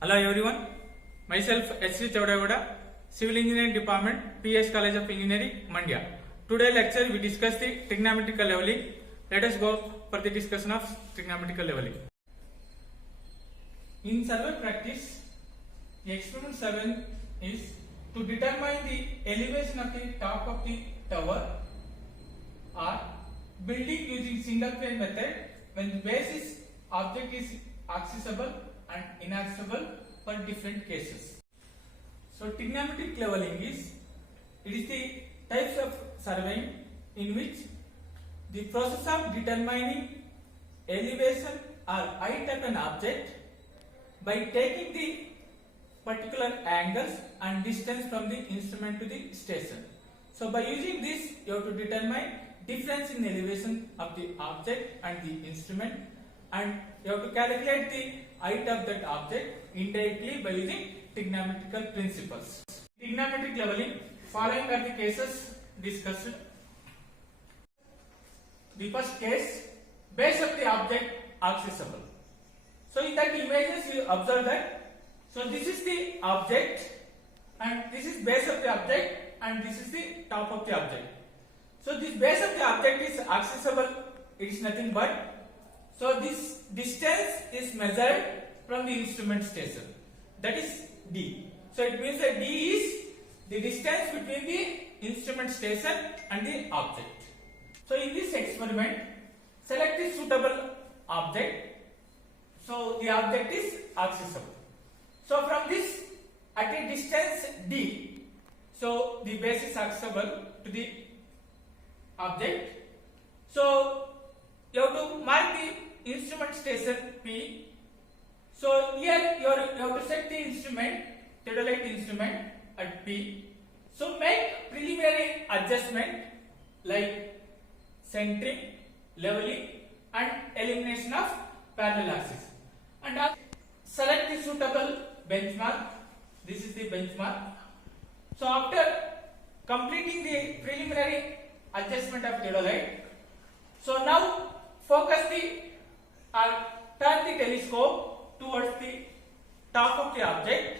Hello everyone, myself H.C. Chaudagowda, Civil Engineering Department, PS College of Engineering, Mandya. Today lecture we discuss the trigonometrical leveling. Let us go for the discussion of trigonometrical leveling. In survey practice, the experiment 7 is to determine the elevation of the top of the tower or building using single plane method when the basis object is accessible and inaccessible for different cases. So trigonometric leveling is the types of surveying in which the process of determining elevation or height of an object by taking the particular angles and distance from the instrument to the station. So by using this, you have to determine difference in elevation of the object and the instrument, and you have to calculate the height of that object indirectly by using trigonometrical principles. Trigonometric leveling, following are the cases discussed. The first case, base of the object accessible. So in that images you observe that, so this is the object and this is base of the object and this is the top of the object. So this base of the object is accessible, it is nothing but, so this distance is measured from the instrument station, that is D. So it means that D is the distance between the instrument station and the object. So in this experiment, select the suitable object. So the object is accessible. So from this, at a distance D, so the base is accessible to the object. So you have to mark the instrument station P. So here you have to set the instrument, theodolite instrument at P. So make preliminary adjustment like centering, leveling and elimination of parallel axis. And select the suitable benchmark. This is the benchmark. So after completing the preliminary adjustment of theodolite, so now focus the turn the telescope towards the top of the object.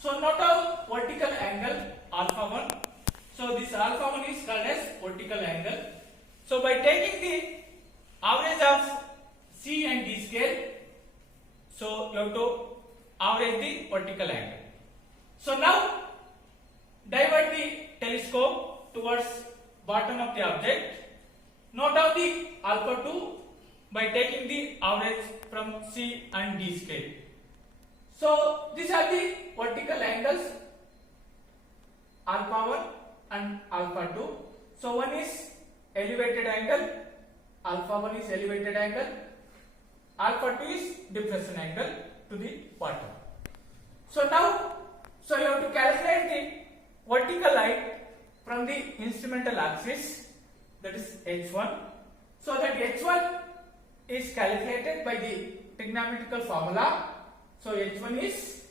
So note down vertical angle alpha 1. So this alpha 1 is called as vertical angle. So by taking the average of C and D scale, so you have to average the vertical angle. So now divert the telescope towards bottom of the object. Note down the alpha 2 by taking the average from C and D scale. So these are the vertical angles alpha 1 and alpha 2. So one is elevated angle, alpha 1 is elevated angle, alpha 2 is depression angle to the bottom. So now, so you have to calculate the vertical height from the instrumental axis, that is h1. So that h1 is calculated by the trigonometrical formula. So h1 is,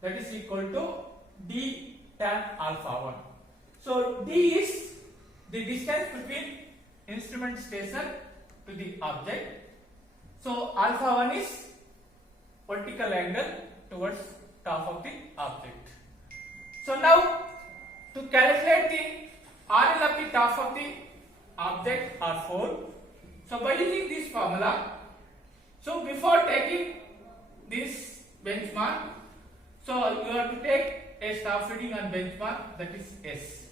that is equal to d tan alpha 1. So d is the distance between instrument station to the object. So alpha 1 is vertical angle towards top of the object. So now to calculate the RL of the top of the object R4. So by using this formula, so before taking this benchmark, so you have to take a staff reading on benchmark, that is S.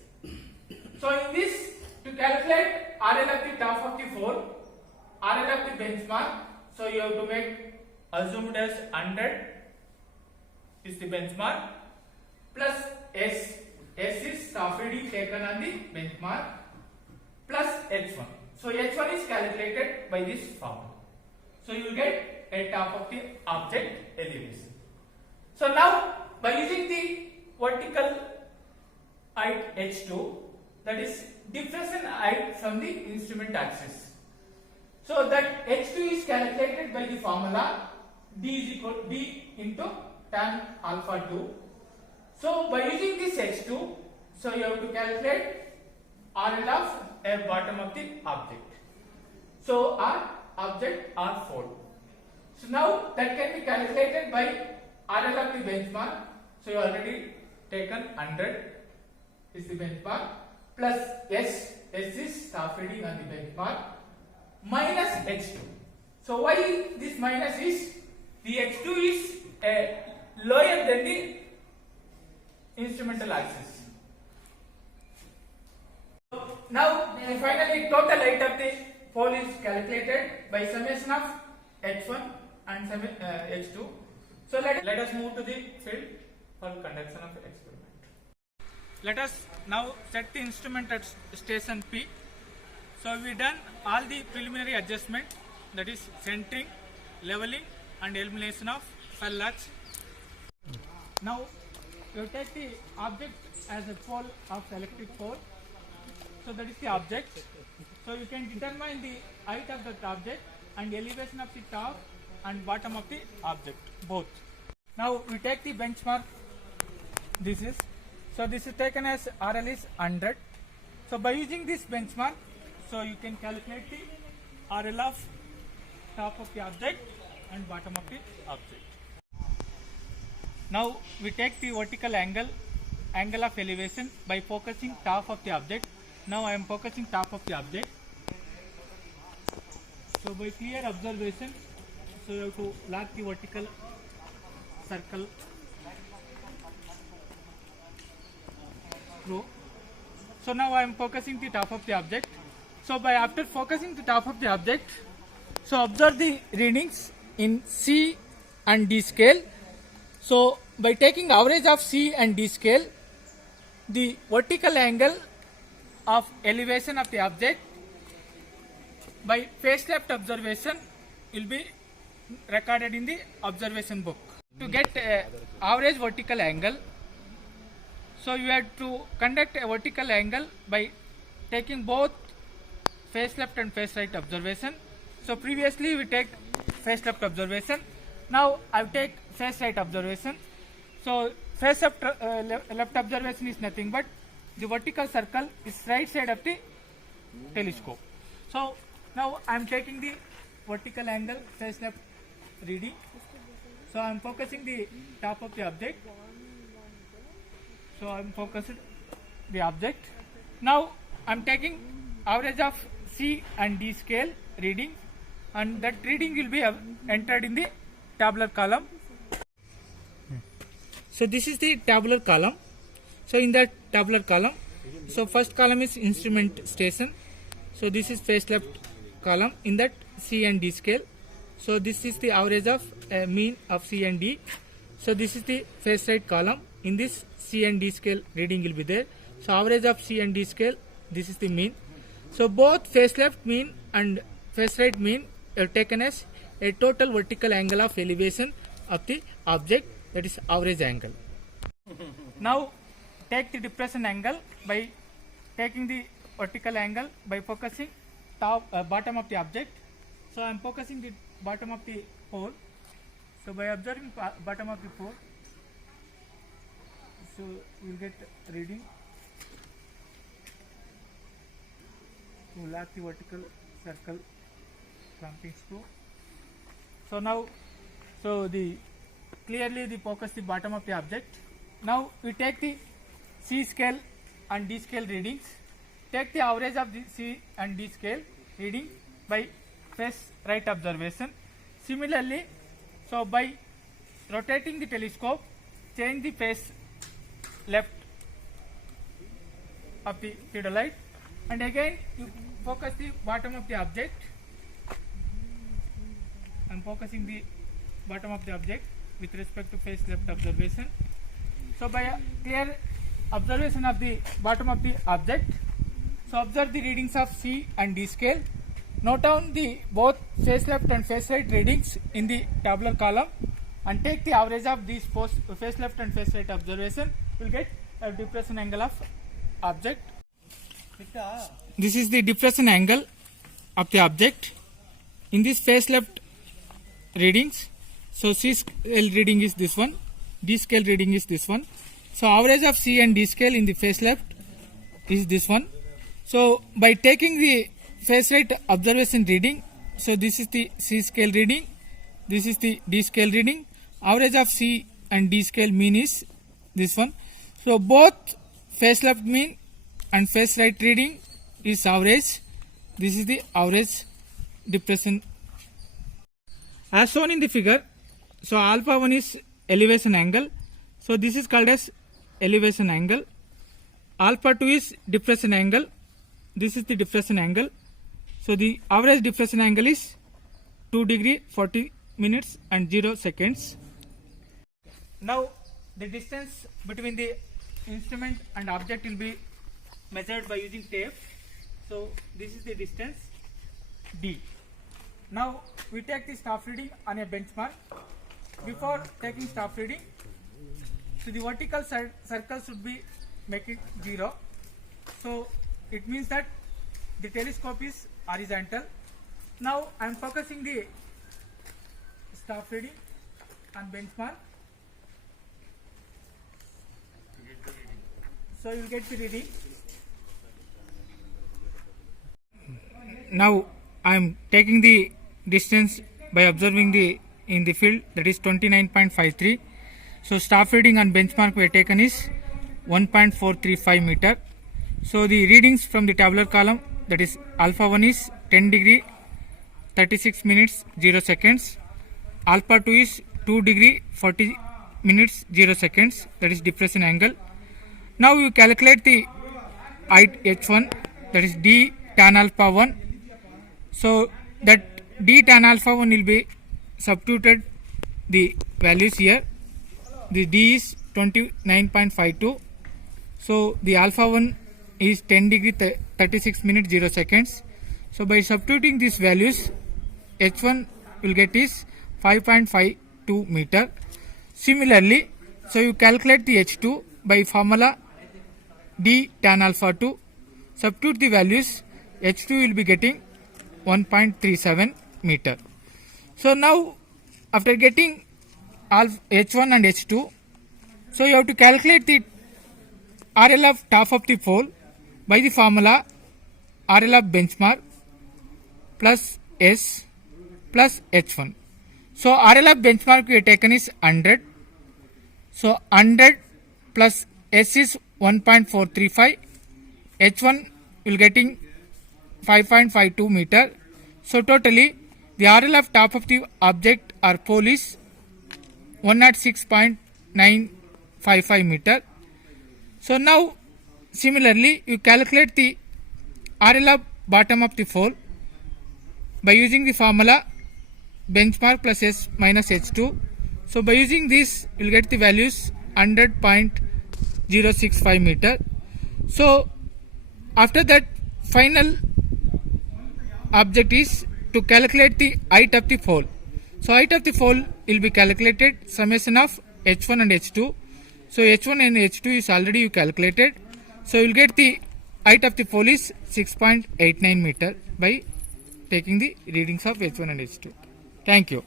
So in this, to calculate RL of the top of the 4, RL of the benchmark, so you have to make assumed as 100 is the benchmark plus S. S is staff reading taken on the benchmark plus H1. So H1 is calculated by this formula. So you will get a top of the object elevation. So now by using the vertical height H2, that is depression height from the instrument axis. So that H2 is calculated by the formula D is equal to D into tan alpha 2. So by using this H2, so you have to calculate RL of a bottom of the object. So our object R4. So now that can be calculated by RL of the benchmark. So you already taken 100 is the benchmark plus S is staff reading on the benchmark minus H2. So why this minus is the H2 is lower than the instrumental axis. Now finally total height of the pole is calculated by summation of H1 and H2. So let us move to the field for conduction of experiment. Let us now set the instrument at station P. So we done all the preliminary adjustment, that is centering, leveling and elimination of fell arch. Now you take the object as a pole of electric pole. So that is the object. So you can determine the height of that object and elevation of the top and bottom of the object, both. Now we take the benchmark. This is taken as RL is 100. So by using this benchmark, so you can calculate the RL of top of the object and bottom of the object. Now we take the vertical angle of elevation by focusing top of the object. Now I am focusing top of the object. So by clear observation, so you have to lock the vertical circle through. So now I am focusing the top of the object. So by after focusing the top of the object, so observe the readings in C and D scale. So by taking average of C and D scale, the vertical angle of elevation of the object by face left observation will be recorded in the observation book. To get average vertical angle, so you have to conduct a vertical angle by taking both face left and face right observation. So previously we take face left observation. Now I take face right observation. So face left observation is nothing but the vertical circle is right side of the telescope. So now I am taking the vertical angle face left reading. So I am focusing the top of the object. So I am focusing the object. Now I am taking average of C and D scale reading, and that reading will be entered in the tabular column. So this is the tabular column. So in that tabular column, so first column is instrument station. So this is face left column in that C and D scale. So this is the average of mean of C and D. So this is the face right column. In this C and D scale reading will be there. So average of C and D scale, this is the mean. So both face left mean and face right mean are taken as a total vertical angle of elevation of the object, that is average angle. Now take the depression angle by taking the vertical angle by focusing bottom of the object. So I am focusing the bottom of the pole. So by observing bottom of the pole, so you will get reading. To lock the vertical circle clamping screw. So now, so clearly the focus the bottom of the object. Now we take the C scale and D scale readings. Take the average of the C and D scale reading by face right observation. Similarly, so by rotating the telescope, change the face left of the theodolite, and again you focus the bottom of the object. I am focusing the bottom of the object with respect to face left observation. So by a clear observation of the bottom of the object, so observe the readings of C and D scale. Note down the both face left and face right readings in the tabular column and take the average of these face left and face right observation. You will get a depression angle of object. This is the depression angle of the object. In this face left readings, so C scale reading is this one, D scale reading is this one. So average of C and D scale in the face left is this one. So by taking the face right observation reading, so this is the C scale reading, this is the D scale reading. Average of C and D scale mean is this one. So both face left mean and face right reading is average. This is the average depression. As shown in the figure, so alpha 1 is elevation angle. So this is called as elevation angle. Alpha 2 is depression angle. This is the depression angle. So the average depression angle is 2 degree 40 minutes and 0 seconds. Now the distance between the instrument and object will be measured by using tape. So this is the distance D. Now we take the staff reading on a benchmark. Before taking staff reading, so the vertical circle should be make it 0. So it means that the telescope is horizontal. Now I am focusing the staff reading on benchmark. So you will get the reading. Now I am taking the distance by observing the in the field, that is 29.53. So staff reading on benchmark we have taken is 1.435 meter. So the readings from the tabular column, that is alpha 1 is 10 degree 36 minutes 0 seconds. Alpha 2 is 2 degree 40 minutes 0 seconds, that is depression angle. Now you calculate the H1, that is D tan alpha 1. So that D tan alpha 1 will be substituted the values here. The D is 29.52. So the alpha 1 is 10 degree 36 minutes 0 seconds. So by substituting these values, H1 will get is 5.52 meter. Similarly, so you calculate the H2 by formula D tan alpha 2. Substitute the values, H2 will be getting 1.37 meter. So now after getting H1 and H2, so you have to calculate the RL of top of the pole by the formula RL of benchmark plus S plus H1. So RL of benchmark we have taken is 100. So 100 plus S is 1.435. H1 will getting 5.52 meter. So totally the RL of top of the object or pole is 106.955 meter. So now similarly you calculate the RL of bottom of the pole by using the formula benchmark plus S minus H2. So by using this you will get the values 100.065 meter. So after that final object is to calculate the height of the pole. So height of the pole will be calculated summation of H1 and H2. So H1 and H2 is already you calculated. So you will get the height of the pole is 6.89 meter by taking the readings of H1 and H2. Thank you.